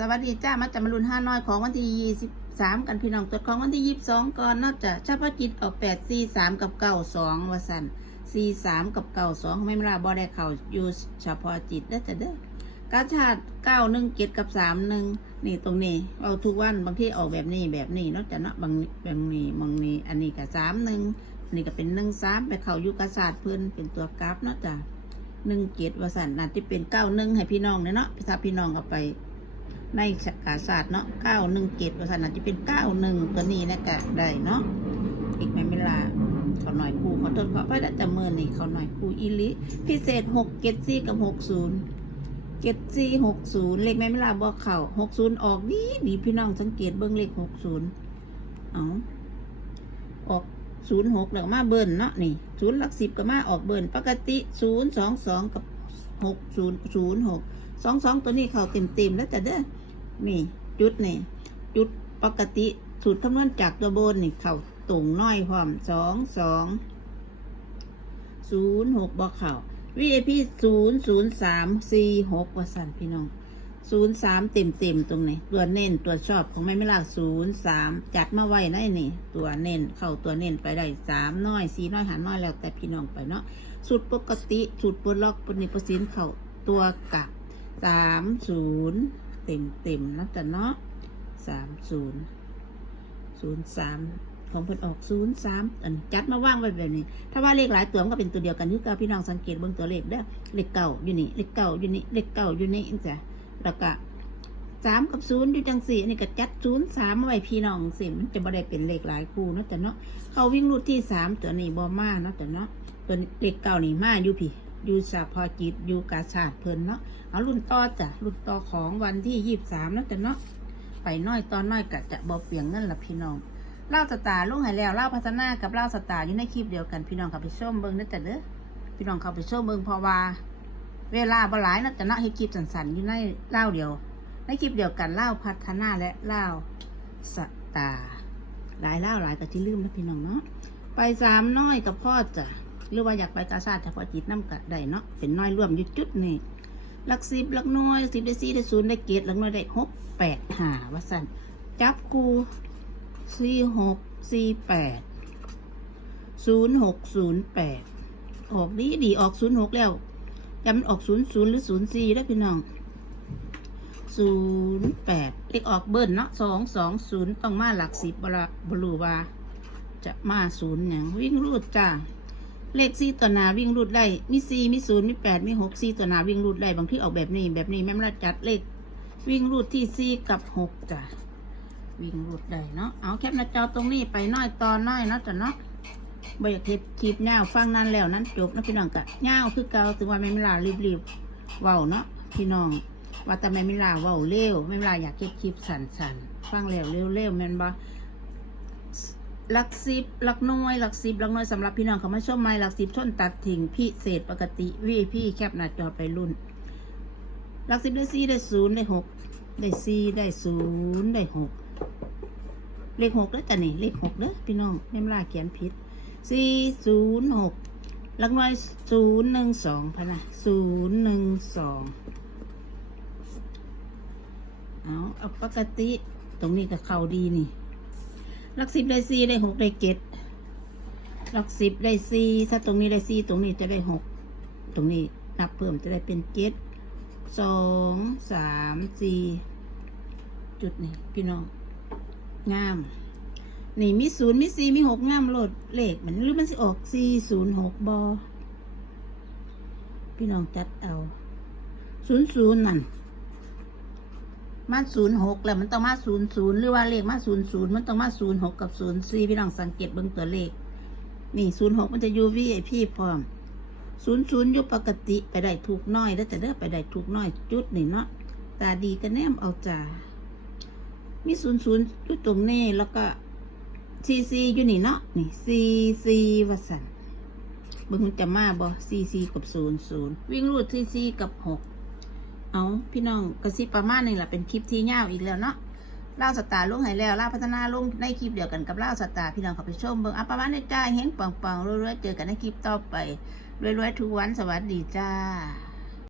สวัสดีจ้ามาจับมารุนห้าน้อยของวันที่ยี่สิบสามกันพี่น้องตรวจของวันที่ยี่สิบสองก่อนนอกจากเฉพจิตออกแปดสี่สามกับเก้าสองวสันสี่สามกับเก้าสองไม่มาบอได้เข่าอยู่เฉพาะจิตได้อแต่เด้อกาชาติเก้าหนึ่งเจ็ดกับสามหนึ่งนี่ตรงนี้เอาทุกวันบางที่ออกแบบนี้แบบนี้นอกจากเนาะบางบางนี้บางนี้ อันนี้กับสามหนึ่งอันนี้ก็เป็นหนึ่งสามไปเข่ายู่กาศาสตร์เพื่อนเป็นตัวกราฟนาะจ้ะหนึ่งเจ็ดวสันน่าจะเป็นเก้าหนึ่งให้พี่น้องเนาะเนาะถ้าพี่น้องเอาไป ในกาศาสตร์เนาะเก้าหนึ่งเกตภาษาอันจะเป็นเก้าหนึ่งตัวนี้นะกะได้เนาะอีกไม่เวลาเขาหน่อยครูขอต้นขอพระดัจเมินนี่เขาหน่อยครูอีลิพิเศษหกเกตซี่กับหกศูนย์เกตซี่หกศูนย์เลขแม่เวลาบอกเข่าหกศูนย์ออกดีดีพี่น้องสังเกตเบิ้งเลขหกศูนย์เอาออกศูนย์หกแล้วมาเบิ้ลเนาะนี่ศูนย์หลักสิบก็มาออกเบิ้ลปกติศูนย์สองสองกับหกศูนย์ศูนย์หก สองสองตัวนี้เขาเต็มเต็มแล้วแต่เด้อนี่จุดนี่จุดปกติสูตรคำนวณจากตัวบนนี่เข่าตุ่งน้อยพร้อมสองสองศูนย์หกบอกเข่า VIP ศูนย์ศูนย์สามสี่หกว่าสันพี่น้องศูนย์สามเต็มเต็มตรงไหนตัวเน้นตัวชอบของแม่ไม่ลาศูนย์สามจัดมาไว้ได้นี่ ตัวเน้นเข้าตัวเน้นไปได้สามน้อยสี่น้อยหารน้อยแล้วแต่พี่น้องไปเนาะสูตรปกติสูตรปลดล็อกปนิปสินเข้าตัวกับ สามศูนย์เต็มเต็มนะแต่เนาะสามศูนย์ศูนย์สามของเพิ่นออกศูนย์สามอันจัดมาว่างไว้แบบนี้ ถ้าว่าเลขหลายตัวมันก็เป็นตัวเดียวกันที่เก่าพี่น้องสังเกตเบิ่งตัวเลขเด้อเลขเก่าอยู่นี่เลขเก่าอยู่นี่เลขเก่าอยู่นี่จ้ะแล้วก็สามกับศูนย์อยู่จังสี่อันนี่ก็จัดศูนย์สามเอาไว้พี่น้องสิมันจะบ่ได้เป็นเลขหลายคู่เนาะแต่เนาะเขาวิ่งรูดที่สามตัวนี้บ่มาเนาะแต่เนาะตัวเลขเก่านี่มาอยู่พี่ อยู่สาพอจิตอยู่กาชาดเพลินเนาะเอารุ่นต่อจ้ะรุ่นต่อของวันที่ยี่สามแล้วจ้ะเนาะไปน้อยตอนน้อยกะจะบอเปลี่ยนเงินละพี่น้องเล่าสตาร์ลงให้แล้วเล่าพัฒนากับเล่าสตาร์อยู่ในคลิปเดียวกันพี่น้องเขาไปชมเบิ้งนะจ้ะเด้อพี่น้องเขาไปชมเบิ้งเพราะว่า เวลาบ่หลายนะจ้ะเนาะให้คลิปสั้นๆอยู่ในเล่าเดียว ในคลิปเดียวกันเล่าพัฒนาและเล่าสตาร์หลายเล่าหลายกับที่ลืมนะพี่น้องเนาะไปสามน้อยกับพ่อจ้ะ หรือว่าอยากไปกาซาดเฉพาะจิตน้ำกะได้เนาะเป็นน้อยร่วมยู่จุดนี่หลักสิบหลักหน่วยสิบได้สี่ได้ศูนย์ได้เกตหลักหน่วยได้หกแปดหาว่าสันจับกูสี่หกสี่แปดศูนย์หกศูนย์แปดออกดีดีออกศูนย์หกแล้วจำมันออกศูนย์ศูนย์หรือศูนย์สี่ได้พี่น้องศูนย์แปดเลขออกเบิ้ลเนาะสองสองศูนย์ต้องมาหลักสิบบลาบลูวาจะมาศูนย์อย่างวิ่งรูดจ้า เลขสี่ตัวหนาวิ่งรูดได้ มีสี่มีศูนย์มีแปดมีหกสี่ตัวหนาวิ่งรูดได้ บางที่ออกแบบนี้แบบนี้แม่มาจัดเลขวิ่งรูดที่สี่กับหกจ้ะ วิ่งรูดได้เนาะ เอาแคปหน้าจอตรงนี้ไปน้อยตอนน้อยเนาะจ้ะเนาะบอยากเทปคลิปแนวฟังนั้นแล้วนั้นจบนะพี่น้องกะเงาวคือเก่าถึงว่าแม่เวลารีบๆเว้าเนาะพี่น้อง ว่าแต่แม่เวลาเว้าเร็วแม่เวลาอยากเก็บคลิปสั้นๆฟังแล้วเร็วๆแม่นบ่ หลักสิบหลักหน่วยหลักสิบหลักหน่วยสำหรับพี่น้องเขามาชมไม้หลักสิบชนตัดทิ้งพิเศษปกติวีพี่แคบหน้าจอไปรุ่น หลักสิบได้สี่ได้ศูนย์ได้หกได้สี่ได้ศูนย์ได้หกเลขหกแล้วแต่นี่เลขหกเด้อพี่น้องไม่เวลาเขียนผิดสี่ศูนย์หกหลักหน่วยศูนย์หนึ่งสองพะนะศูนย์หนึ่งสองเอาเอาปกติตรงนี้ก็เข้าดีนี่ หลักสิบได้สี่ได้หกได้เจ็ดหลักสิบได้สี่ถ้าตรงนี้ได้สี่ตรงนี้จะได้หกตรงนี้นับเพิ่มจะได้เป็นเจ็ดสองสามสี่จุดนี่พี่น้อง งาม นี่มีศูนย์มีสี่มีหกงามโลดเลขมันหรือมันสิออกสี่ศูนย์หกบอพี่น้องจัดเอาศูนย์ศูนย์นั่น มาศูนย์หกแล้วมันต้องมาศูนย์ศูนย์หรือว่าเลขมาศูนย์ศูนย์มันต้องมาศูนย์หกกับศูนย์สี่พี่น้องสังเกตเบื้องตัวเลข นี่ศูนย์หกมันจะยูวีไอพี่พร้อมศูนย์ศูนย์อยู่ปกติไปได้ถูกน้อยแล้วแต่เด้อไปได้ถูกน้อยจุดนี่เนาะตาดีก็แนมเอาจ่ามีศูนย์ศูนย์อยู่ตรงนี้แล้วก็ซีซีอยู่นี่เนาะนี่ซีซีวัสันเบิ่งมันจะมาบ่ซีซีกับศูนย์ศูนย์วิ่งรูดซีซีกับหก เอาพี่น้องกระซิบประมาณนี่แหละเป็นคลิปที่ยาวอีกแล้วเนาะเล่าสตาร์ลงให้แล้วเล่าพัฒนาลุงในคลิปเดียวกันกับเล่าสตาร์พี่น้องเขาไปชมเบิ้งอะปะมาณนี้จ้าเฮงปังๆรวยๆเจอกันในคลิปต่อไปรวยๆทุกวันสวัสดีจ้า